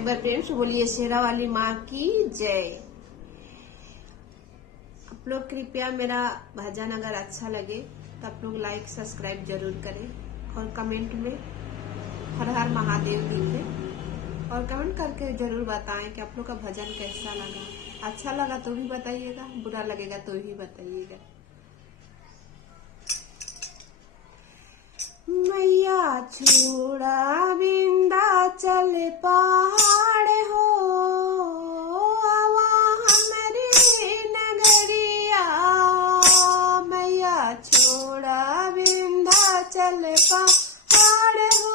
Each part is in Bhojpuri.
एक बार प्रेम से बोलिए शेरा वाली माँ की जय। आप लोग कृपया मेरा भजन अगर अच्छा लगे तो आप लोग लाइक सब्सक्राइब जरूर करें और कमेंट में हर हर महादेव लिखें और कमेंट करके जरूर बताएं कि आप लोग का भजन कैसा लगा। अच्छा लगा तो भी बताइएगा, बुरा लगेगा तो भी बताइएगा। मैया छोड़ा विंध्याचल पहाड़ हो, आवा हमरे नगरिया। मैया छोड़ा विंध्याचल पहाड़ हो,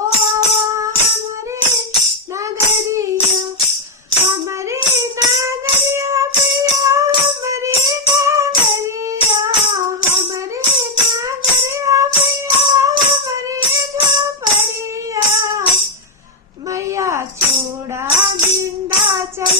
आवा हमरे नगरिया। हमरे नगरिया मैया हमरे नगरिया, हमरे नगरिया मैया हमरे झोपड़िया। मैया छोड़ा विंध्याचल